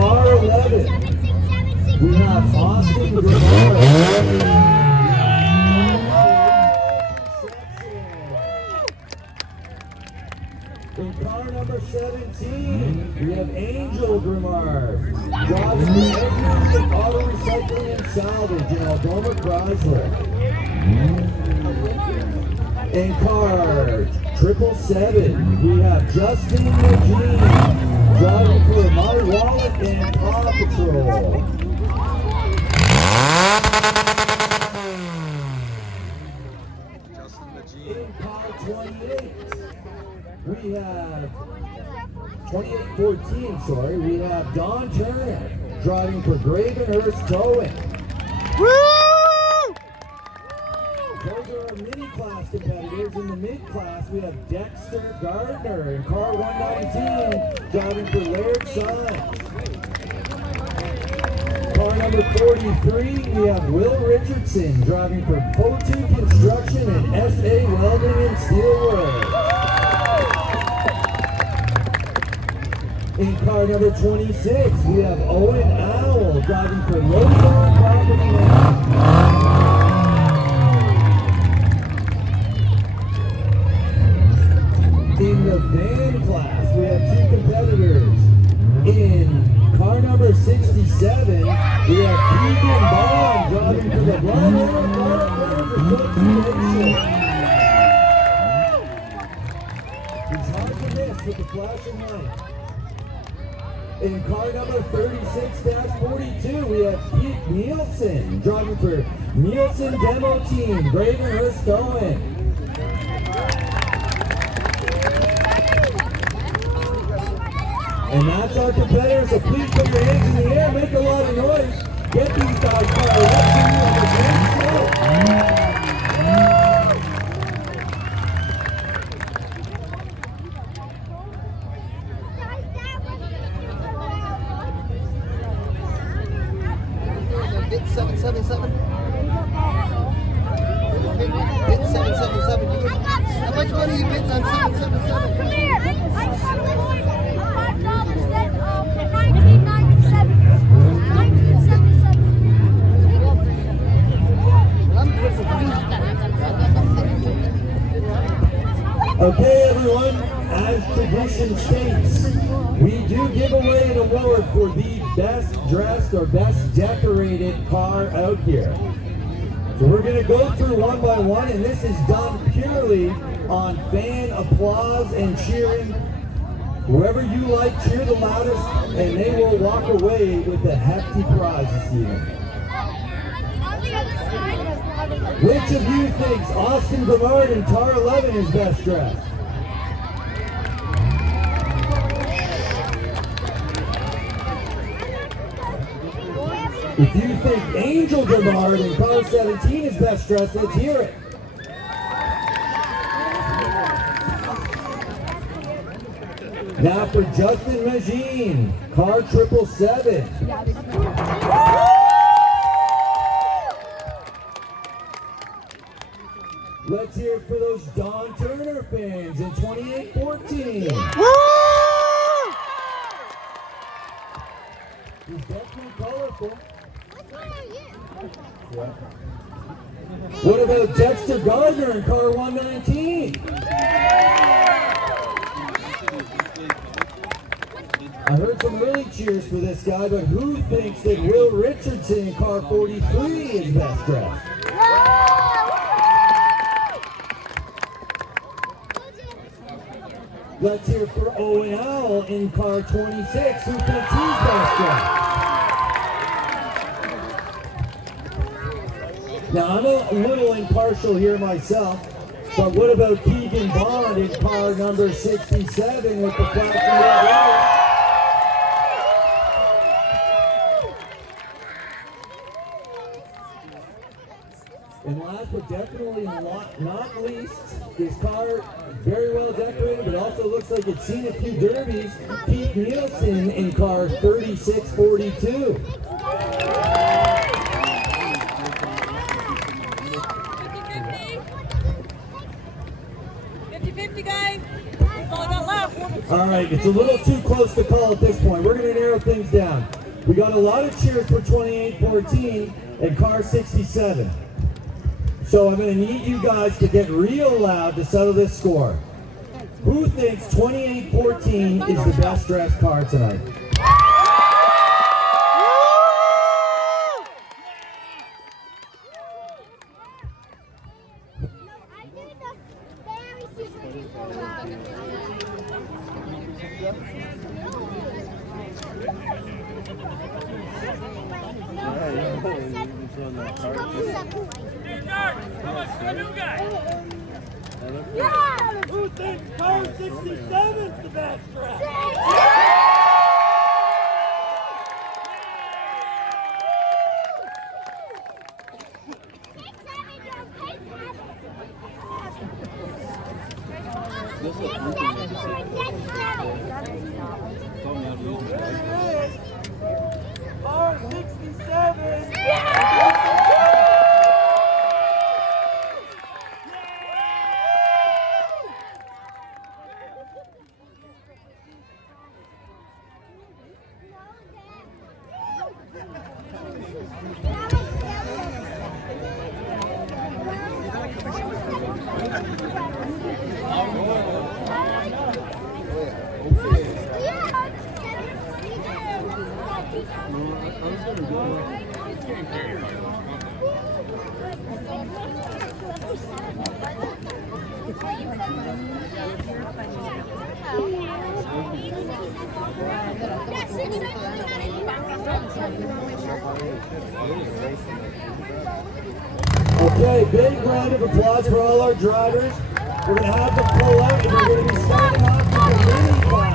car 11, we have Austin Grimard. In car number 17, we have Angel Grimard, driving for Auto Recycling and Salvage in Algoma Chrysler. In car 777, we have Justin McGee, driving for My Wallet and Paw Patrol. In car 28, we have 2814, we have Don Turner, driving for Gravenhurst Towing. Those are our mini-class competitors. In the mid-class, we have Dexter Gardner in car 119, driving for Laird Signs. Car number 43, we have Will Richardson, driving for Fotu Construction and SA Welding and Steelwork. In car number 26, we have Owen Owl, driving for Lowdown Property Management. In the van class, we have two competitors. In car number 67, we have Keegan Bond driving for the Blonde Association. He's hard to miss with the flashing light. In car number 36-42, we have Pete Nielsen driving for Nielsen Demo Team, Gravenhurst Towing. And that's our competitors, so please put your hands in the air, make a lot of noise. Get these guys fired up to you on the great show. Bid 777. Bid 777. How much money are you bidding on 777? Come here. I solicited $5 instead of 1997. 1977. Okay, everyone, as tradition states, we do give away an award for the best dressed or best decorated car out here. So we're going to go through one by one, and this is done purely on fan applause and cheering. Whoever you like, cheer the loudest, and they will walk away with a hefty prize this evening. Which of you thinks Austin Grimard in car 11 is best dressed? If you think Angel Grimard in car 17 is best dressed, let's hear it. Now for Justin Magine, car 777. Let's hear it for those Don Turner fans in 2814. He's definitely colorful. Yeah. What about Dexter Gardner in car 119? I heard some early cheers for this guy, but who thinks that Will Richardson in car 43 is best dressed? Let's hear for Owen Owl in car 26. Who thinks he's best dressed? Now, I'm a little impartial here myself, but what about Keegan Bond in car number 67 with the flashing red light? And last but definitely not least, his car very well decorated, but also looks like it's seen a few derbies. Pete Nielsen in car 3642. 50-50, guys. That's all I got left. All right, it's a little too close to call at this point. We're going to narrow things down. We got a lot of cheers for 2814 and car 67. So I'm going to need you guys to get real loud to settle this score. Who thinks 2814 is the best dressed car tonight? Who thinks car 67's the best dress? Car 67! Okay, big round of applause for all our drivers. We're going to have them pull out and we're going to be starting off with the mini car.